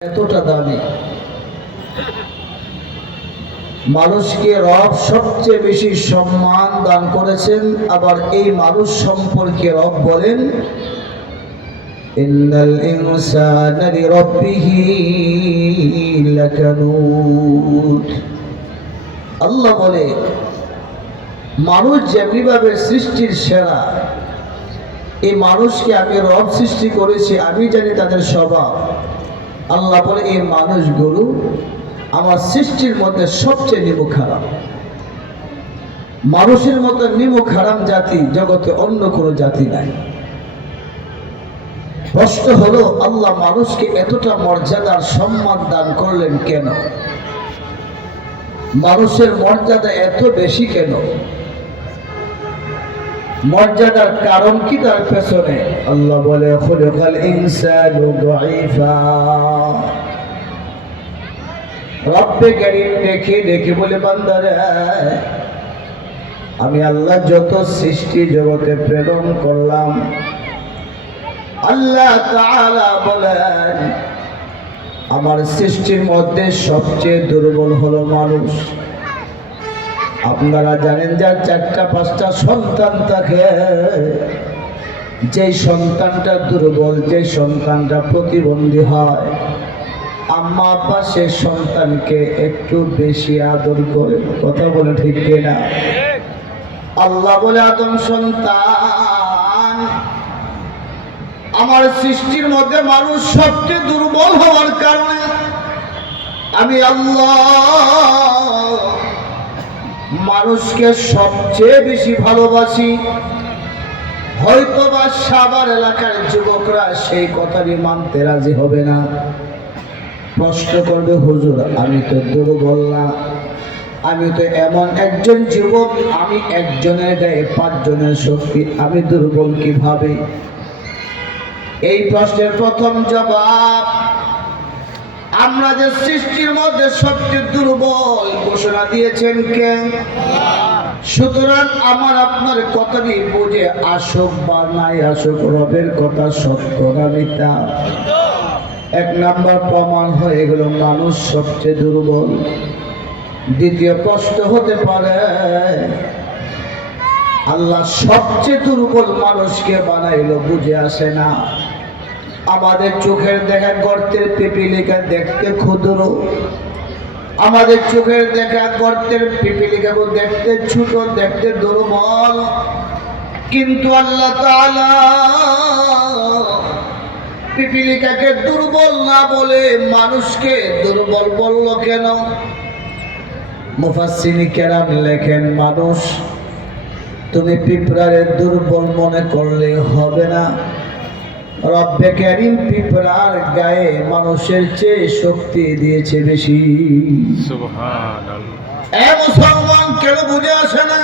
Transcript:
এতটা দামি মানুষকে রব সবচেয়ে বেশি সম্মান দান করেছেন। আবার এই মানুষ সম্পর্কে রব বলেন, ইন্নাল ইনসানা লিরাব্বিহি লাকানুদ। আল্লাহ বলে মানুষ যেমনিভাবে সৃষ্টির সেরা, এই মানুষকে আমি রব সৃষ্টি করেছি, আমি জানি তাদের স্বভাব। আল্লাহ বলে এই মানুষগুলো আমার সৃষ্টির মধ্যে সবচেয়ে নিমুখ হারাম। মানুষের মতো নিমুখ হারাম জাতি জগতে অন্য কোনো জাতি নাই। প্রশ্ন হলো, আল্লাহ মানুষকে এতটা মর্যাদার সম্মান দান করলেন কেন? মানুষের মর্যাদা এত বেশি কেন? মর্যাদার কারণ কি তার পেছনে? আল্লাহ বলে খুলিকাল ইনসানু দাঈফা। রব্বে কারীম দেখে বলে, বান্দারে আমি আল্লাহ যত সৃষ্টি জগতে প্রেরণ করলাম, আল্লাহ তাআলা বলেন আমার সৃষ্টির মধ্যে সবচেয়ে দুর্বল হলো মানুষ। আপনারা জানেন যার 4টা-5টা সন্তান থাকে, যে সন্তানটা দুর্বল, যে সন্তানটা প্রতিবন্ধী হয়, আম্মা আব্বা সে সন্তানকে একটু বেশি আদর করে। কথা বলে ঠিক কিনা? আল্লাহ বলে আদম সন্তান, আমার সৃষ্টির মধ্যে মানুষ সবচেয়ে দুর্বল হওয়ার কারণে আমি আল্লাহ মানুষকে সবচেয়ে বেশি ভালোবাসি। হয়তোবা সাভার এলাকার যুবকরা সেই কথাটি মানতে রাজি হবে না। প্রশ্ন করবে, হুজুর আমি তো দুর্বল না, আমি তো এমন একজন যুবক, আমি একজনের গায়ে 5 জনের শক্তি, আমি দুর্বল কিভাবে? এই প্রশ্নের প্রথম জবাব, আমরা যে সৃষ্টির মধ্যে সবচেয়ে দুর্বল ঘোষণা দিয়েছেন কে? সুতরাং আমার আপনার কথাটি বুঝে আসুক বা নাই আসুক, রবের কথা সত্য না মিথ্যা? 1 নাম্বার প্রমাণ হয়ে গেল মানুষ সবচেয়ে দুর্বল। দ্বিতীয় প্রশ্ন হতে পারে, আল্লাহ সবচেয়ে দুর্বল মানুষকে বানাইলো, বুঝে আসে না। আমাদের চোখের দেখা গর্তের পিপিলিকা দেখতে ক্ষুদ্র, আমাদের চোখের দেখা গর্তের পিপিলিকাগুলো দেখতে ছোট, দেখতে দুর্বল, কিন্তু আল্লাহ তাআলা পিপিলিকাকে দুর্বল না বলে মানুষকে দুর্বল বলল কেন? মুফাসসিরিন কেরাম লেখেন, মানুষ তুমি পিঁপড়ারে দুর্বল মনে করলে হবে না। রব্বে কারীম পিঁপড়ার গায়ে মানুষের চেয়ে শক্তি দিয়েছে বেশি। সুবহানাল্লাহ। এ মুসলমান কেন বুঝে আসে না?